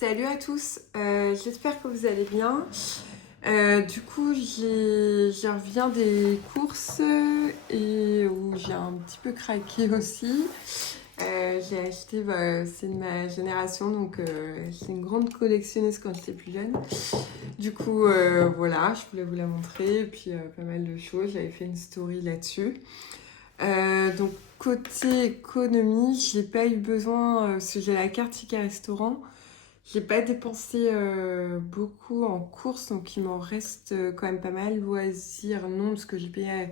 Salut à tous, j'espère que vous allez bien. Du coup, je reviens des courses et où j'ai un petit peu craqué aussi. J'ai acheté, c'est de ma génération, donc j'étais une grande collectionneuse quand j'étais plus jeune. Du coup, voilà, je voulais vous la montrer et puis pas mal de choses. J'avais fait une story là-dessus. Donc côté économie, j'ai pas eu besoin, parce que j'ai la carte ticket restaurant. J'ai pas dépensé beaucoup en courses, donc il m'en reste quand même pas mal. Loisirs, non, parce que j'ai payé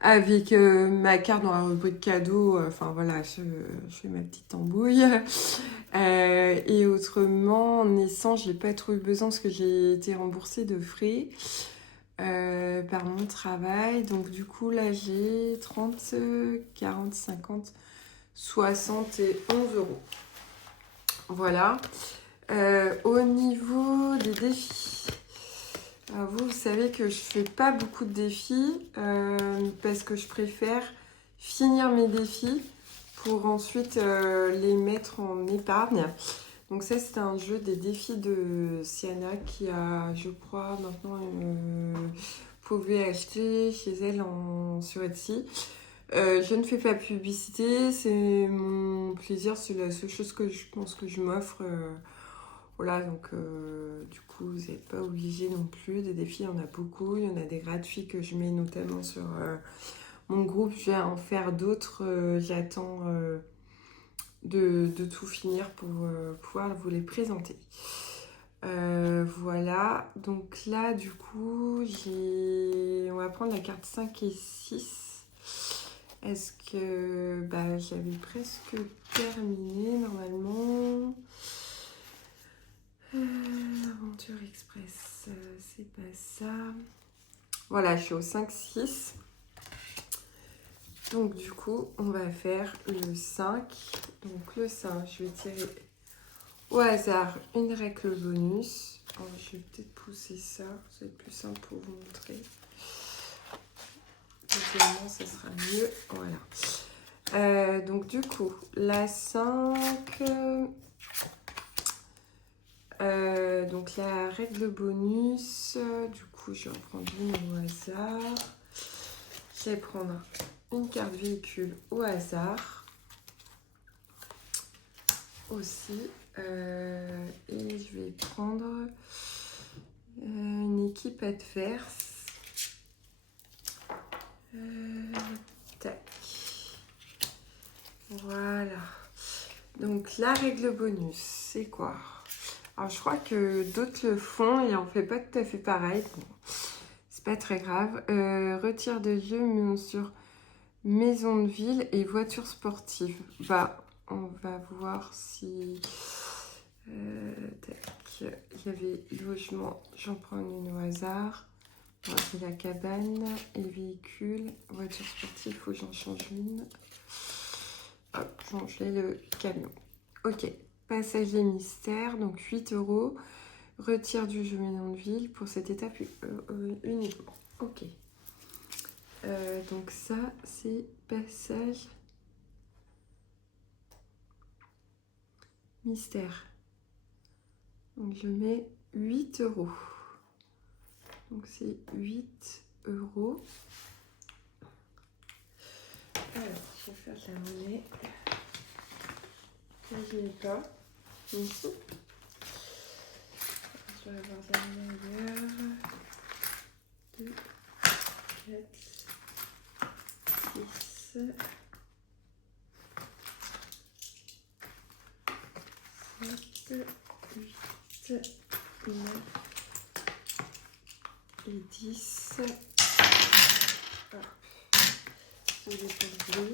avec ma carte dans la rubrique cadeau. Enfin voilà, je fais ma petite embrouille. Et autrement, en essence, j'ai pas trop eu besoin parce que j'ai été remboursée de frais par mon travail. Donc du coup, là, j'ai 30, 40, 50, 71 euros. Voilà. Au niveau des défis, alors vous savez que je fais pas beaucoup de défis parce que je préfère finir mes défis pour ensuite les mettre en épargne. Donc ça, c'est un jeu des défis de Siana qui a, je crois, maintenant, vous pouvez acheter chez elle sur Etsy. Je ne fais pas publicité, c'est mon plaisir, c'est la seule chose que je pense que je m'offre. Voilà, donc du coup, vous n'êtes pas obligé non plus. Des défis, il y en a beaucoup. Il y en a des gratuits que je mets notamment sur mon groupe. Je vais en faire d'autres. J'attends de tout finir pour pouvoir vous les présenter. Voilà, donc là, du coup, on va prendre la carte 5 et 6. Est-ce que j'avais presque terminé normalement. Aventure Express, c'est pas ça. Voilà, je suis au 5-6. Donc du coup, on va faire le 5. Donc le 5, je vais tirer au hasard une règle bonus. Alors, je vais peut-être pousser ça, ça va être plus simple pour vous montrer. Deuxièmement, ça sera mieux. Voilà. Donc du coup, la 5... donc la règle bonus, du coup je vais en prendre une au hasard. Je vais prendre une carte véhicule au hasard aussi. Et je vais prendre une équipe adverse. Tac. Voilà. Donc la règle bonus, c'est quoi? Alors je crois que d'autres le font et on fait pas tout à fait pareil. Bon, c'est pas très grave. Retire de jeu sur maison de ville et voiture sportive. On va voir si... tac. Il y avait logement, j'en prends une au hasard. C'est la cabane et véhicule. Voiture sportive, il faut que j'en change une. Hop, changer le camion. Ok. Passager mystère, donc 8 euros. Retire du jeu maison de ville pour cette étape uniquement. Ok. Donc ça, c'est passage mystère. Donc je mets 8 euros. Donc c'est 8 euros. Alors, je vais faire de la monnaie. Là, je n'ai pas. Ici. Je vais avoir de la monnaie ailleurs. 2, 4, 6, 7, 8, 9 et 10. Hop. Je vais perdu.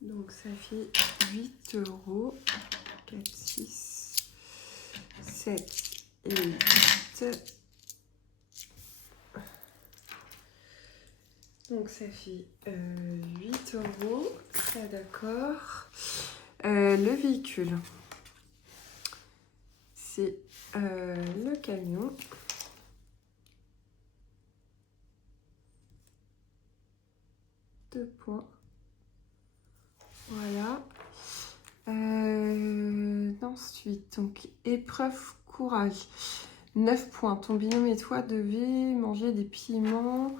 Donc ça fait 8 euros. 4, 6, 7 et 8. Donc ça fait 8 euros. Ça d'accord. Le véhicule. C'est le camion. Deux points. Voilà. Ensuite, donc, épreuve courage. 9 points. Ton binôme et toi devez manger des piments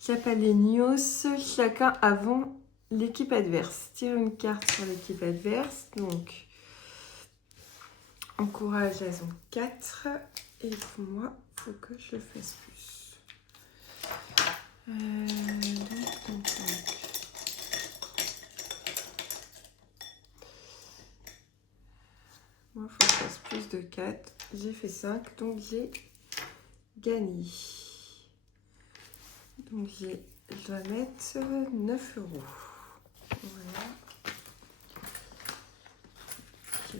jalapeños chacun avant l'équipe adverse. Tire une carte sur l'équipe adverse. Donc, en courage, elles ont 4. Et pour moi, il faut que je le fasse plus. Donc. Moi, il faut que je fasse plus de 4. J'ai fait 5, donc j'ai gagné. Donc, je dois mettre 9 €. Voilà. Ok.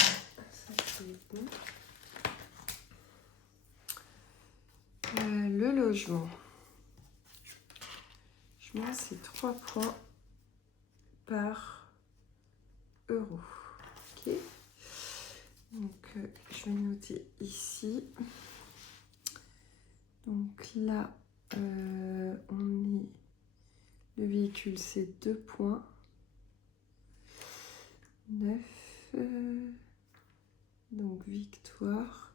Ça, c'est bon. Le logement. C'est 3 points par euro. Ok. Donc, je vais noter ici. Donc là, on est... Le véhicule, c'est 2 points. 9. Donc, victoire.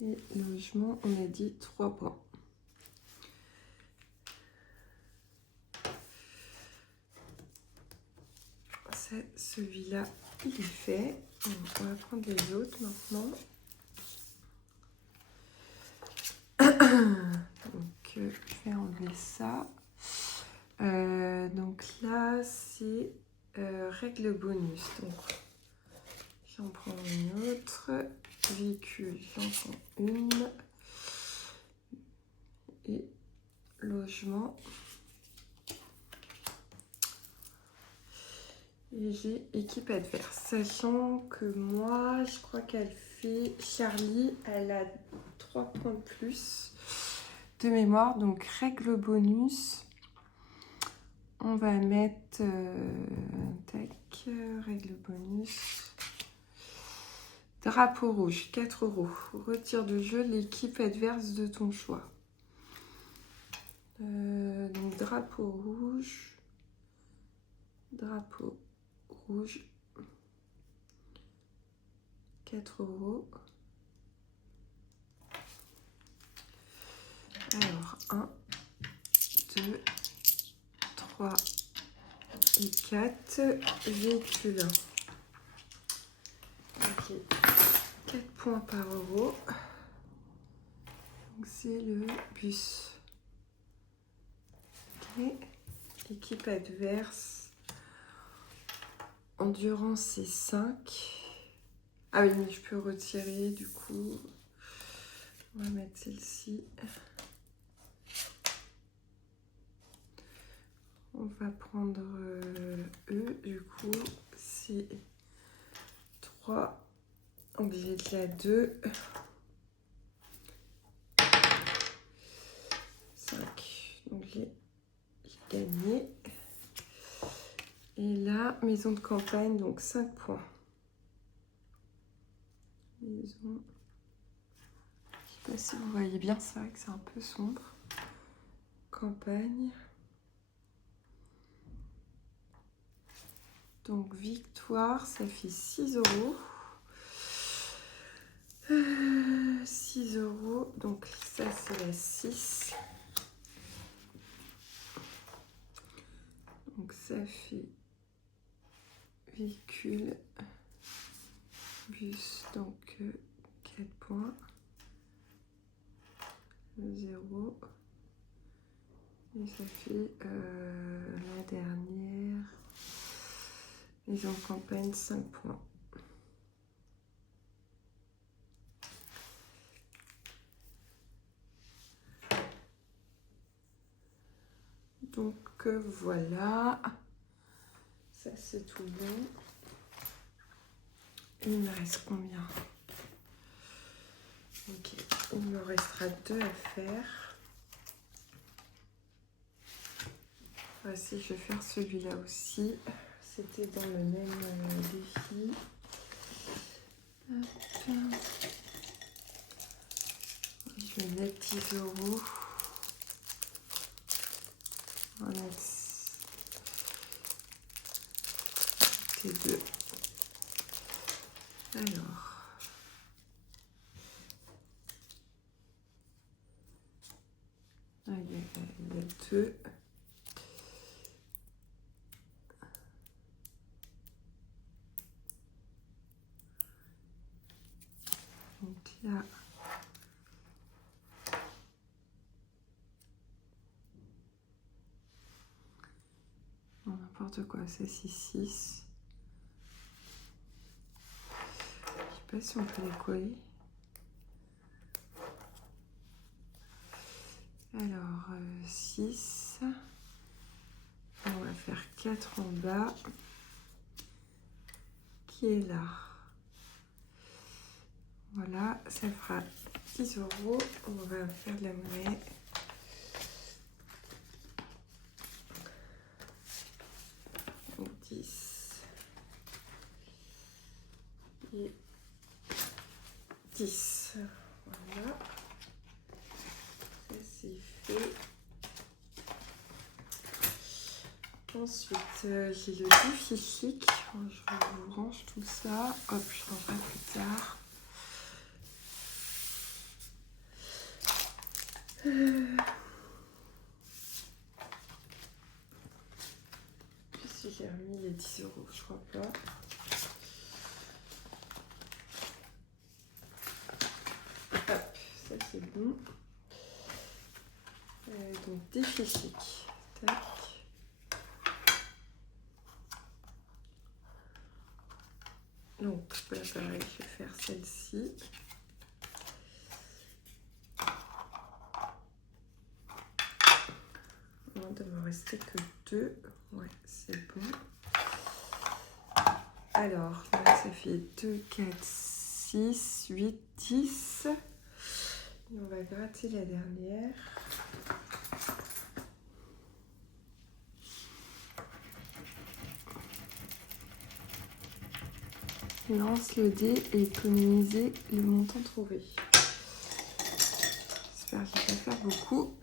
Et logement, on a dit 3 points. Celui-là, il est fait. Donc, on va prendre les autres maintenant. Donc, je vais enlever ça. Donc là, c'est règle bonus. Donc, j'en prends une autre. Véhicule, j'en prends une. Et logement. Et j'ai équipe adverse. Sachant que moi, je crois qu'elle fait... Charlie, elle a 3 points de plus de mémoire. Donc, règle bonus. On va mettre... tac, règle bonus. Drapeau rouge, 4 €. Retire de jeu l'équipe adverse de ton choix. Donc, drapeau rouge. Drapeau rouge. 4 €. Alors, 1, 2, 3 et 4. Véhicule. Ok. 4 points par euro. Donc, c'est le bus. Ok. Équipe adverse. Endurance, c'est 5. Ah oui, mais je peux retirer du coup. On va mettre celle-ci. On va prendre E, du coup, c'est 3. Donc j'ai de la 2. 5. Donc j'ai gagné. Et là, maison de campagne, donc 5 points. Maison. Je ne sais pas si vous voyez bien, c'est vrai que c'est un peu sombre. Campagne. Donc victoire, ça fait 6 €. 6 €. Donc ça, c'est la 6. Donc ça fait véhicule, bus, donc 4 points. 0. Et ça fait la dernière. Maison de campagne, 5 points. Donc voilà. Ça c'est tout bon. Il me reste combien? Ok, il me restera 2 à faire. Voici, je vais faire celui-là aussi. C'était dans le même défi. Hop. Je vais mettre 10 €. On va mettre fait 2. Alors. Il y a 2. Donc là, n'importe quoi, c'est 6. Je sais pas si on peut les coller. Alors, 6. On va faire 4 en bas. Qui est là. Voilà, ça fera 10 €. On va faire de la monnaie. Donc 10. Et 10. Voilà. Ça c'est fait. Ensuite, j'ai le défi chic. Je vous range tout ça. Hop, je rangerai plus tard. Si j'ai remis les 10 €, je crois pas. Hop, ça c'est bon. Donc défi chic. Tac. Donc là pareil, je vais faire celle-ci. Il ne me rester que 2. Ouais, c'est bon. Alors, là, ça fait 2, 4, 6, 8, 10. Et on va gratter la dernière. Lance le dé et économiser le montant trouvé. J'espère que je vais pas faire beaucoup.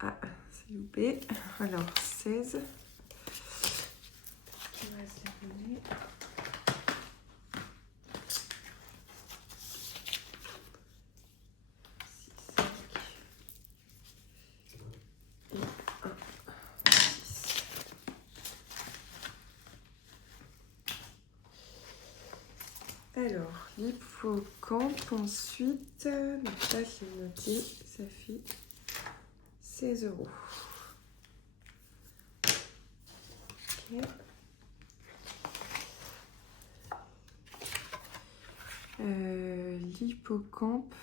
Ah, c'est loupé. Alors, 16. On va se terminer. 6, 5 et 1, 6. Alors, l'hippocampe ensuite. Donc là, j'ai noté, ça fait 16 €. Ok. L'hippocampe,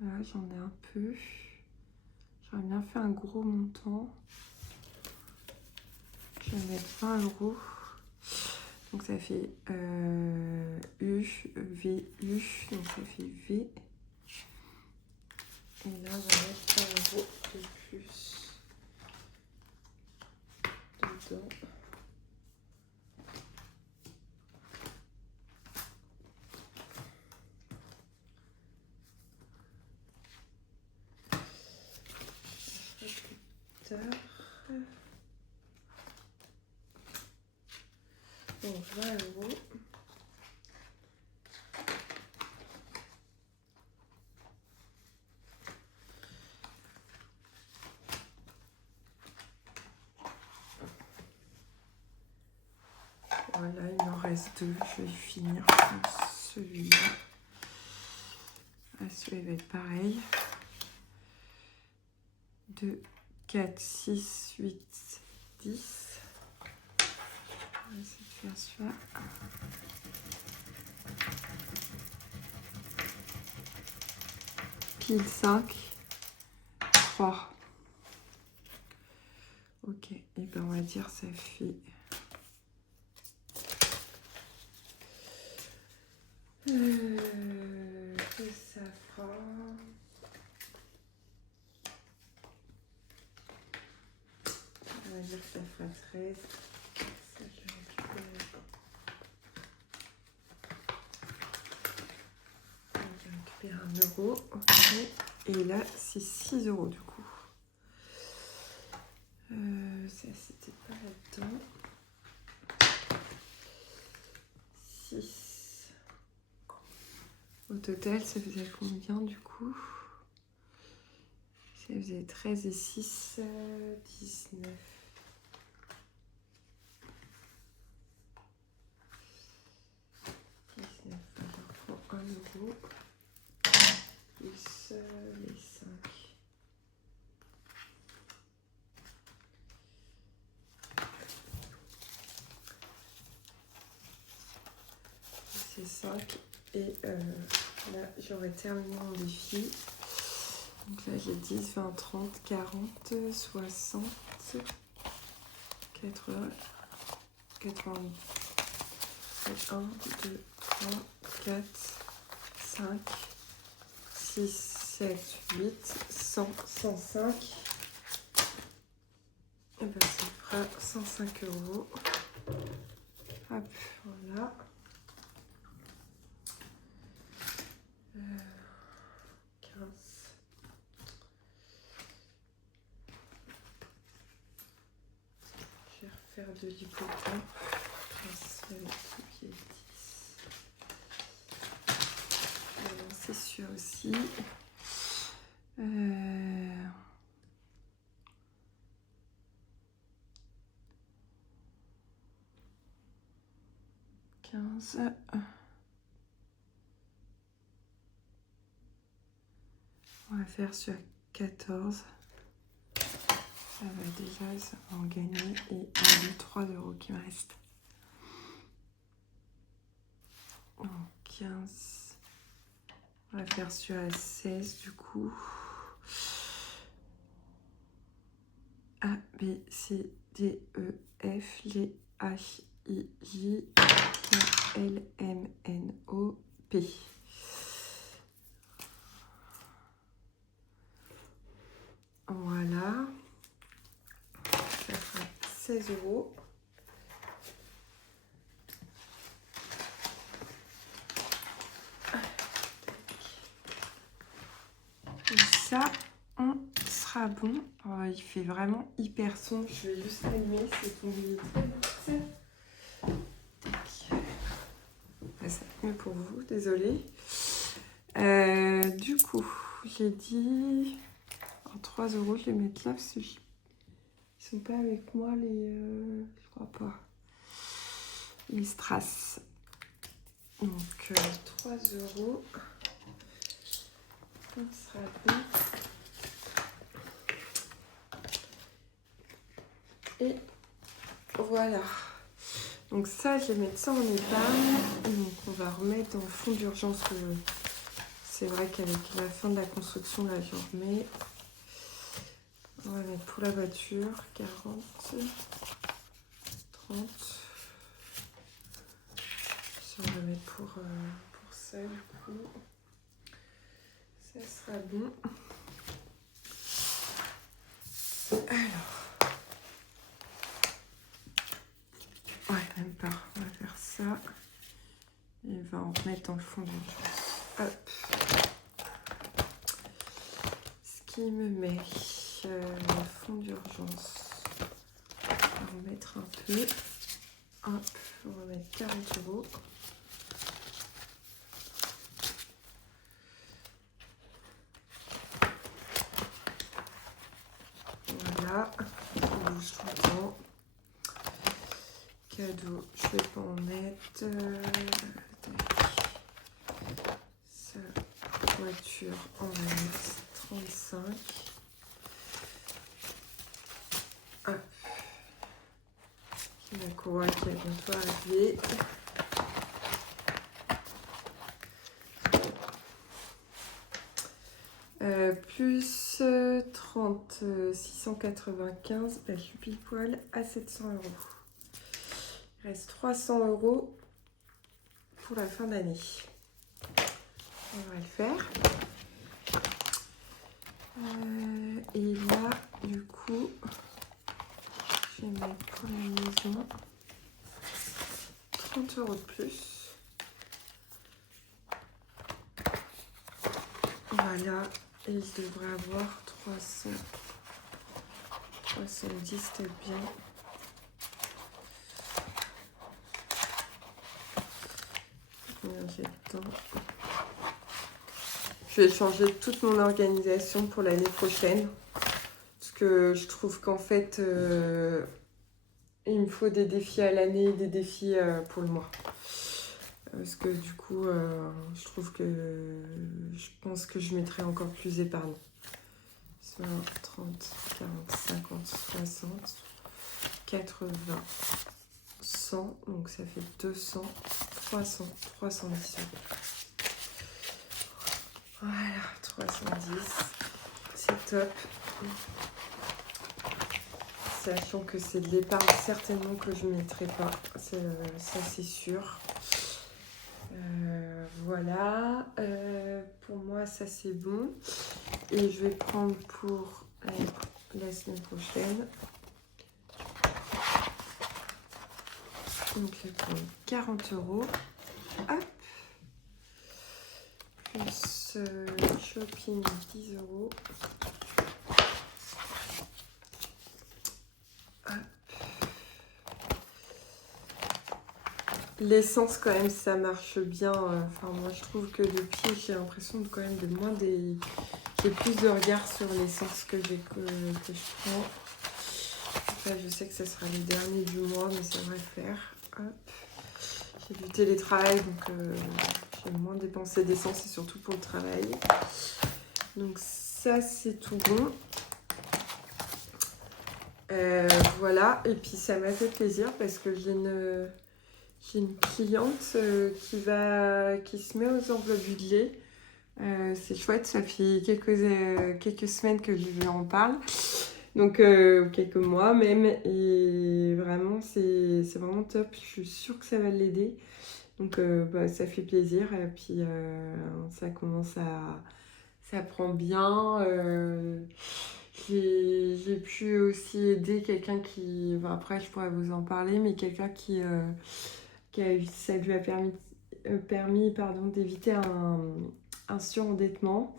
voilà, j'en ai un peu. J'aurais bien fait un gros montant. Je vais mettre 20 €. Donc ça fait U, V, U, donc ça fait V. Et là, on va mettre 1 € de plus dedans. Plus tard. Donc 20 €. Voilà, il m'en reste 2. Je vais finir celui-là. Celui-là va être pareil. 2, 4, 6, 8, 10. On va essayer de faire celui-là. Pile 5, 3. Ok, et ben on va dire ça fait... que ça fera... On va dire que ça fera 13. Ça, je récupère. Je récupère 1 €. Ok. Et là, c'est 6 € du coup. Ça, c'était pas là-dedans. Au total, ça faisait combien du coup? Ça faisait 13 et 6, 19. 19, alors pour 1 euro, plus les 5. C'est 5. Et là, j'aurais terminé mon défi. Donc là, j'ai 10, 20, 30, 40, 60, 80, 80. 1, 2, 3, 4, 5, 6, 7, 8, 100, 105. Et bien, ça fera 105 euros. Hop, voilà. 15. Je vais refaire de l'hypopompe. Avec tout qui est 10. Voilà, c'est sûr aussi. 15. On va faire sur 14. Ça va déjà, ça va en gagner. Et 3 euros qui me restent. 15. On va faire sur 16 du coup. A, B, C, D, E, F, G, H, I, J, K, L, M, N, O, P. Voilà. Ça fera 16 euros. Et ça, on sera bon. Oh, il fait vraiment hyper sombre. Je vais juste allumer, c'est tombé très vite. C'est mieux pour vous, désolée. Du coup, j'ai dit 3 euros, je vais mettre là parce qu'ils sont pas avec moi les. Je crois pas. Les strass. Donc 3 euros. Ça sera bon. Et voilà. Donc ça, je vais mettre ça en épargne. Donc on va remettre dans le fonds d'urgence. C'est vrai qu'avec la fin de la construction, là, je remets. On va mettre pour la voiture 40, 30. Ça, on va mettre pour ça, du coup. Ça sera bon. Alors. Ouais, même pas. On va faire ça. Et on va en remettre dans le fond d'urgence. Hop. Ce qui me met le fond d'urgence. On va en mettre un peu. Hop. On va mettre 40 euros. Voilà. Je bouge tout le temps. Cadeau, je vais pas en mettre. Ça, voiture, on va mettre 35. Hop. La courroie qui va bientôt arriver. Plus 30, 695, bah, je suis pile poil à 700 euros. Il reste 300 euros pour la fin d'année. On va le faire. Et là, du coup, je vais mettre pour la maison 30 euros de plus. Voilà. Et je devrais avoir 310, c'était bien. Combien j'ai dedans? je vais changer toute mon organisation pour l'année prochaine. Parce que je trouve qu'en fait, il me faut des défis à l'année et des défis pour le mois. Parce que du coup, je trouve que je pense que je mettrai encore plus épargne. 20, 30, 40, 50, 60, 80, 100. Donc ça fait 200, 300, 310 euros. Voilà, 310. C'est top. Sachant que c'est de l'épargne certainement que je ne mettrai pas. Ça, c'est sûr. Voilà. Pour moi, ça c'est bon. Et je vais prendre pour la semaine prochaine. Donc je vais prendre 40 euros. Hop. Plus shopping 10 euros. L'essence quand même ça marche bien. Enfin moi je trouve que depuis j'ai l'impression de quand même de moins des. J'ai plus de regard sur l'essence que je prends. Enfin, je sais que ce sera les derniers du mois mais ça va le faire. Hop. J'ai du télétravail donc j'ai moins dépensé d'essence et surtout pour le travail. Donc ça c'est tout bon. Voilà, et puis ça m'a fait plaisir parce que j'ai une cliente qui se met aux enveloppes budget. C'est chouette, ça fait quelques semaines que je lui en parle. Donc quelques mois même. Et vraiment, c'est vraiment top. Je suis sûre que ça va l'aider. Donc ça fait plaisir. Et puis ça commence ça prend bien. J'ai pu aussi aider quelqu'un qui... Enfin, après, je pourrais vous en parler, mais quelqu'un qui ça lui a permis d'éviter un surendettement.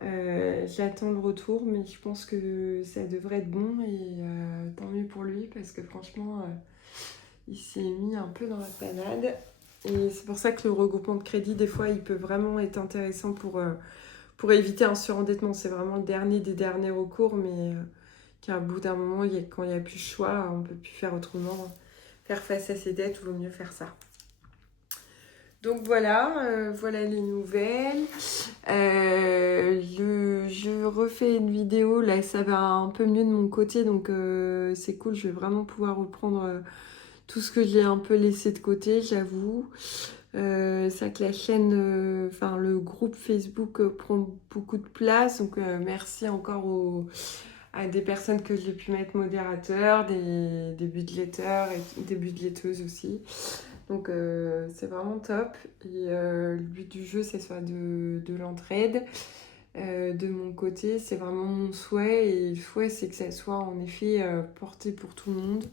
J'attends le retour, mais je pense que ça devrait être bon et tant mieux pour lui parce que franchement, il s'est mis un peu dans la panade. Et c'est pour ça que le regroupement de crédit, des fois, il peut vraiment être intéressant pour éviter un surendettement. C'est vraiment le dernier des derniers recours, mais qu'à bout d'un moment, quand il n'y a plus le choix, on ne peut plus faire autrement. Faire face à ses dettes, il vaut mieux faire ça. Donc voilà, voilà les nouvelles. Je refais une vidéo, là ça va un peu mieux de mon côté, donc c'est cool, je vais vraiment pouvoir reprendre tout ce que j'ai un peu laissé de côté, j'avoue. C'est vrai que la chaîne, le groupe Facebook prend beaucoup de place, donc merci encore à des personnes que j'ai pu mettre modérateurs, des budgéteurs et des budgéteuses aussi. Donc c'est vraiment top. Et le but du jeu, c'est soit de l'entraide. De mon côté, c'est vraiment mon souhait. Et le souhait, c'est que ça soit en effet porté pour tout le monde.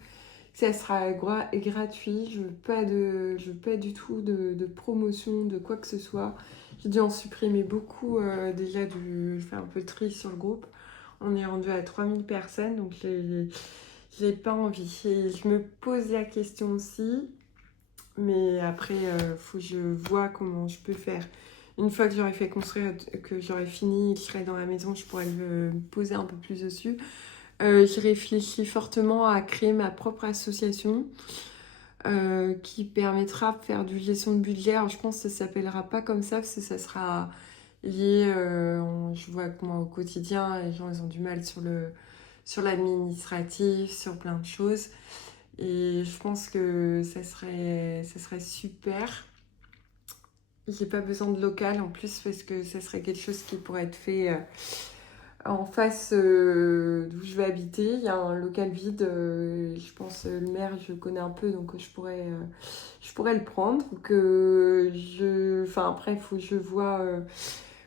Ça sera gratuit. Je veux pas du tout de promotion, de quoi que ce soit. J'ai dû en supprimer beaucoup déjà. Je fais un peu de tri sur le groupe. On est rendu à 3000 personnes, donc j'ai pas envie. Et je me pose la question aussi. Mais après, faut que je vois comment je peux faire. Une fois que j'aurai fait construire, que j'aurai fini, que je serai dans la maison, je pourrai me poser un peu plus dessus. Je réfléchis fortement à créer ma propre association qui permettra de faire du gestion de budget. Alors, je pense que ça s'appellera pas comme ça parce que ça sera lié. Je vois que moi, au quotidien, les gens ils ont du mal sur l'administratif, sur plein de choses. Et je pense que ça serait super. J'ai pas besoin de local en plus parce que ça serait quelque chose qui pourrait être fait en face d'où je vais habiter. Il y a un local vide. Je pense le maire, je le connais un peu, donc je pourrais le prendre. Après, il faut que je vois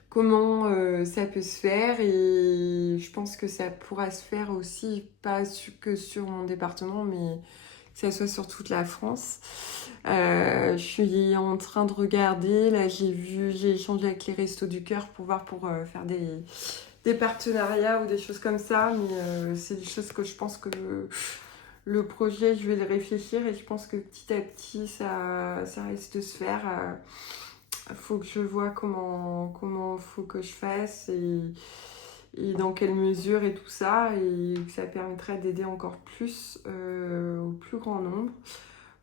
comment ça peut se faire et je pense que ça pourra se faire aussi, pas que sur mon département, mais que ça soit sur toute la France. Je suis en train de regarder, là j'ai échangé avec les Restos du Cœur pour voir pour faire des partenariats ou des choses comme ça, mais c'est des choses que je pense que le projet, je vais le réfléchir et je pense que petit à petit ça risque de se faire. faut que je vois comment faut que je fasse et dans quelle mesure et tout ça, et que ça permettrait d'aider encore plus au plus grand nombre.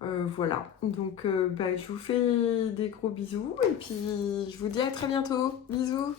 Voilà, donc bah, je vous fais des gros bisous et puis je vous dis à très bientôt. Bisous!